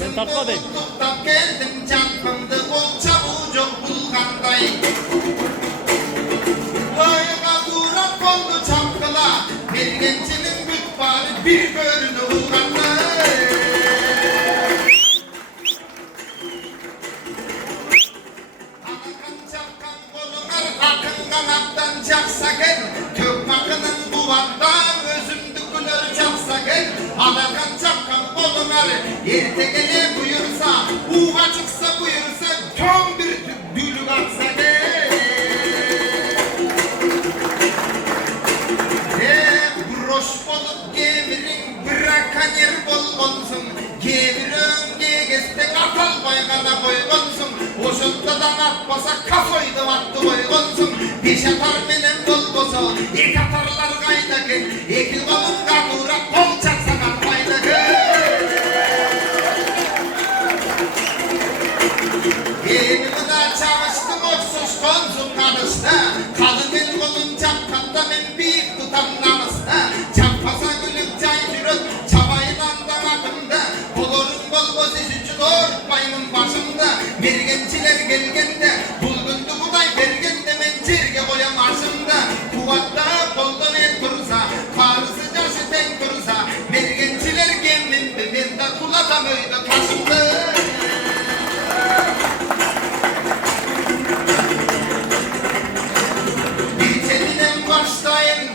Ben takmadayım. Bir gençinin bütbari bir bölünü uğrandı. Anakan çapkan kolunlar akın kanattan çaksa gel. Tök makının duvardan özümdü kulör çapsa gel. Anakan çapkan kolunlar ertekele buyursa, uğa çıksa buyursa, kön bir düğlük atsa gel. Roş bolup gemirin bırakan yer bolgonsun. Gemirin gegestek atal baygana koygonsun. Oşuntadan atmasa kafoydu attı koygonsun. Beş atar benim bolgosu, iki atarlar kayda gel. İki kolun katura kol çatsa katmayda gel. Gemimde çalıştım oksuz konsun kanışta. Kadın el kolun çapkanda ben büyük tutam namısta. Çapkasa gülüp çay çürüt çabayla damakımda. Bolorun bol boz iş için ortmayımın başımda. Mergençiler gelgende bulgundu buday bergende men çirge koyam aşımda. Kuvatta boldan el kursa karısı caşı ten kursa. Mergençiler gemimde ben de kulatam öyle taşımda. Başlayın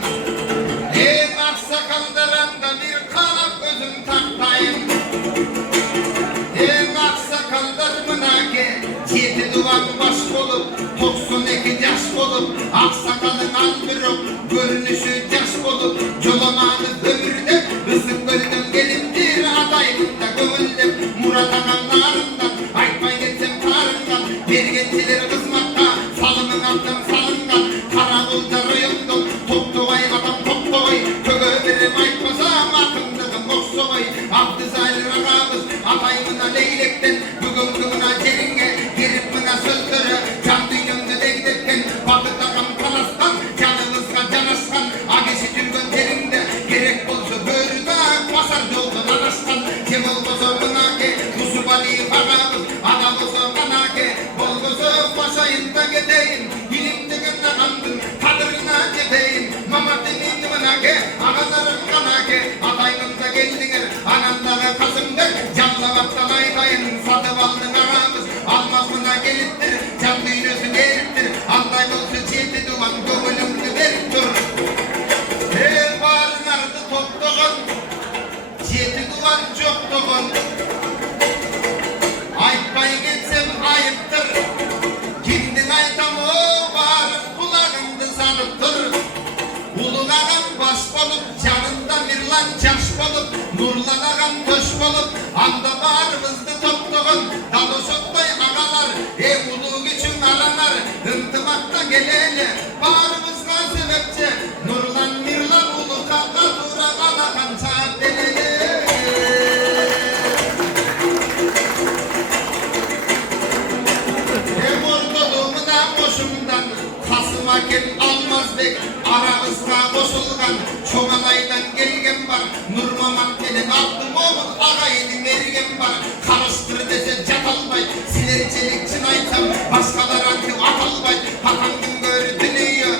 Aksakalın aldırıp görünüşü yaş bolup Jolamanı ömürde ısık gölden geliptir adayında gönüllüm Murat Ağam narından aytmay getsem tarından Bergentileri kızmakta salımın altın salıngan Karakulda rayondum toptoğay adam toptoğay Köge verim aytmasam akındığım oksoğay Abdüzaylı ağamız ataymına leylekten Bugün kımına ceringe girip mına sözleri Can dünyamda değdetken Bakıt ağam kalastan Canımızga canaşkan Agesi cürgün terinde Gerek bolsa börüda basar yoldan anaşkan Cemil bozo mınake Musubali ağamız Adam bozo kanake Bol bozo başayında gedeyim Hilimdiğin ağamdın Kadırına gedeyim Mama demin mınake Ağalarım kanake Ataymında geldiğer Anandağı kasımdır Canlamaktan aytayın Sadıp aldın ağamız Almaz mına geliptir Can düğünüsü veriptir Anday bolsa çiğdi duman Gönlümünü verip dur Her barın ardı toptuğun Çiğdi duman çoktuğun Aytmay getsem ayıptır Kimdin aytam o barın kulağımdı sanıptır Ulug ağam baş bolup Canında mirlan caş bolup Nurlan ağam töş bolup Anda barımızdı toptuğun Dalosotay ağalar ulug için aranar Intımakta geleli Barımızga sebepçe Nurlan mirlan ulug ağa Dura ağakan saat deleli Ortadoğumuna boşumdan Kasım Akem Almazbek Aramızga koşulgan Çoğanaydan gelgen var Nurmaman gelin Abdümoğlu ağaydın ergen var Karıştır dese Catalbay Silerçelikçin aytam Başkalara ki Atalbay Hakan'ın gördüğünüyor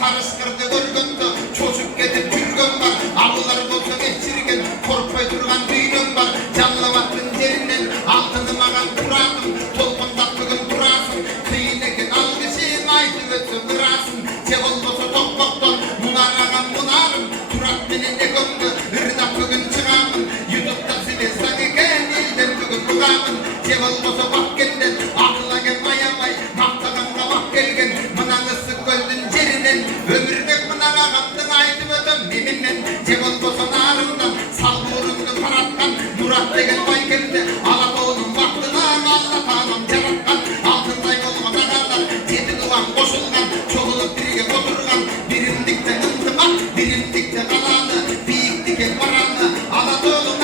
Karıştırdı görgündü Çocuk getip türgün var Avlular bolsa geçirgen Korkpay durgan düğünüm var Canlavattın yerinden Altını mağan kuradım Tolkundak bugün kurasın Kıyınekin algısın Aytı ötsün kırasın Cevol bosa tokbokton Munar ağam munarım Turat benim ne gömdü Hırdak bugün çıramın Youtube'da sivestan eken Dilden bugün bugamın Cevol bosa bakkenden Aklıla gel mayamay Maktağın kavak gelgen Mınan ısık göldün cerinden Ömürdek mınar ağamdın Aytı ötüm Miminden Cevol bosa narından Sal burundu paratkan Murat degen bay geldi Alatoğunun vaktıdan Allah tanım caratkan Altınday olma ağalar Yedi duvan koşulgan Çoğulup birige oturgan Birimdikte ıntımak Birimdikte kalanı Biyikdike paranı Alatoğunun